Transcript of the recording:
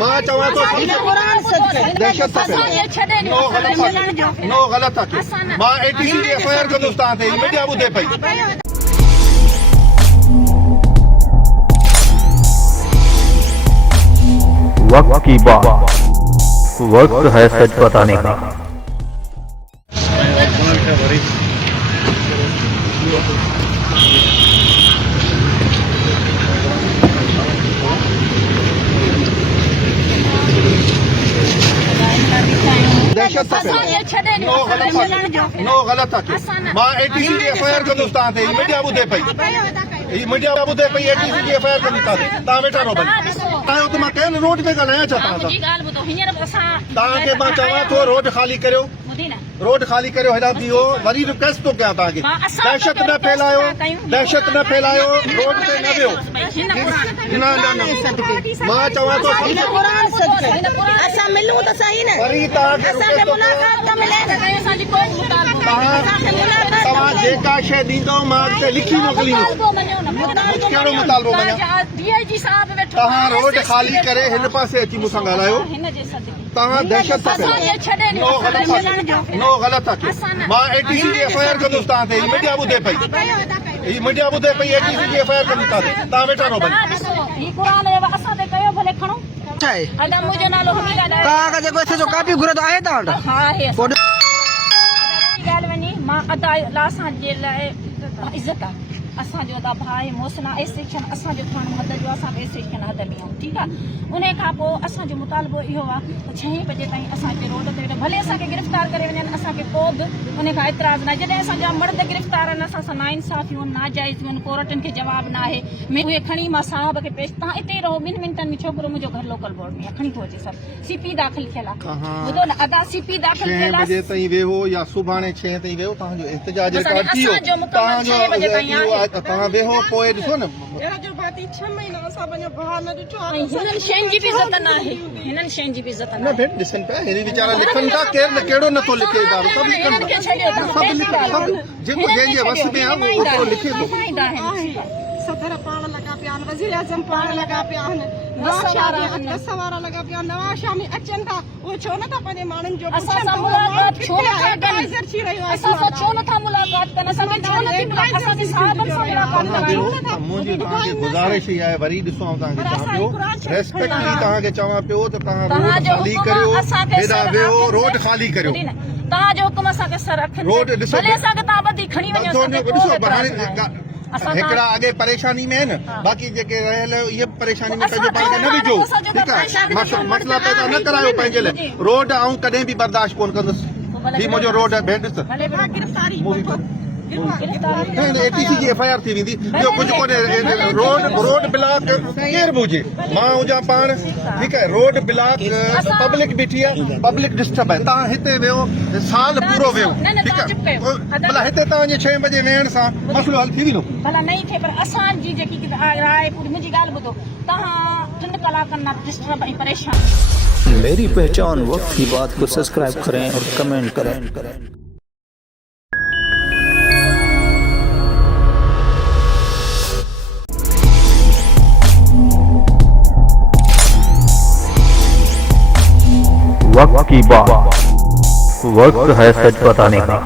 मां चवां थो दहशत नो ग़लति आहे मां ATC जी FIR कंदुसि तव्हां ते मीडिया ॿुधे पई वक्त की बात, वक्त है सच बताने का। दहशत नो ग़लति आहे मां ATC जी FIR कंदुसि तव्हां ते मीडिया ॿुधे पई मीडिया ॿुधे पई ATC जी FIR कंदी तव्हां वेठा रहो तव्हां त मां कयो न रोड ते ॻाल्हायां छा तव्हांखे मां चवां थो रोड ख़ाली करियो रोड खाली करियो हेॾा बीहो वरी रिक्वेस्ट थो कयां तव्हांखे दहशत न फैलायो रोड ते न वियो न मां चवां थो वरी तव्हांखे तव्हां जेका शइ ॾींदव मां अॻिते लिखी मोकिलींदुसि कहिड़ो मुतालबो तव्हां रोड खाली करे हिन पासे अची मूंसां ॻाल्हायो तव्हां दहशत नो ग़लति आहे मां ATC जी FIR कंदुसि तव्हां ते मीडिया ॿुधे पई ATC जी FIR कंदी तव्हां वेठा रहो कापी घुरंदो आहे इज़त आहे असांजो त भाई मोसना ए सेक्शन असांजो थानो हद जो असां ए सेक्शन हद में आहियूं ठीकु आहे उन खां पोइ असांजो मुतालबो इहो आहे त 6 बजे ताईं असांखे रोड ते भले असांखे गिरफ़्तार करे वञनि असांखे को बि उन खां एतिराज़ न जॾहिं असांजा मर्द गिरफ़्तार आहिनि असां सां नाइंसाफ़ियूं नाजाइज़ियूं आहिनि कोर्टनि खे जवाबु न आहे उहे खणी मां साहब खे पेश तव्हां हिते रहो 2 मिंटनि में छोकिरो मुंहिंजो घर लोकल बोर्ड में खणी थो अचे सर CP दाख़िल थियल आहे ॿुधो न अदा CP दाख़िल थियल आहे 6 बजे ताईं वेहो या सुभाणे 6 ताईं वेहो तव्हांजो एहतिजाज रिकॉर्ड थी वियो तव्हां वेहो पोइ ॾिसो न हिननि शयुनि जी बि इज़त न आहे हिननि शयुनि जी बि इज़त न भेट ॾिसनि पिया हिन वीचारा लिखनि था केरु कहिड़ो नथो लिखे जेको जंहिंजे वस में आहे उहो लिखे थो सदर पाण लॻा पिया आहिनि वज़ीर आज़म पाण लॻा पिया आहिनि दस वारा लॻा पिया आहिनि नवाज़ शामी अचनि था उहे छो नथा पंहिंजे माण्हुनि जो मुंहिंजी तव्हांखे गुज़ारिश ई आहे वरी ॾिसो तव्हांखे चवां पियो रेस्पेक्टली तव्हांखे चवां पियो त तव्हां रोड खाली करियो तव्हांजो हुकुम असांखे सर रखनि भले असांखे तव्हां ॿधी खणी वञो हिकिड़ा अॻे परेशानी में आहिनि बाक़ी जेके रहियल इहे परेशानी में पंहिंजो पाण खे न विझो ठीकु आहे मसइला पैदा न करायो पंहिंजे लाइ रोड आऊं कॾहिं बि बर्दाश्त कोन कंदुसि हीउ मुंहिंजो रोड आहे भेट ॾिस ATC जी FIR थी वेंदी ॿियो कुझु कोन्हे रोड ब्लॉक केरु बि हुजे मां हुजां पाण ठीकु आहे रोड ब्लॉक पब्लिक बीठी आहे पब्लिक डिस्टर्ब आहे तव्हां हिते वियो साल पूरो वियो ठीकु आहे भला हिते तव्हांजे 6 बजे वेहण सां मसइलो हल थी वेंदो भला नहीं थे पर असांजी जेकी राय पूरी मुंहिंजी ॻाल्हि ॿुधो तव्हां 3 कलाकनि मां डिस्टर्ब ऐं परेशान मेरी पहचान वक्त की बात को सब्सक्राइब करें और कमेंट करें। वक्त की बात, वक्त है सच बताने का।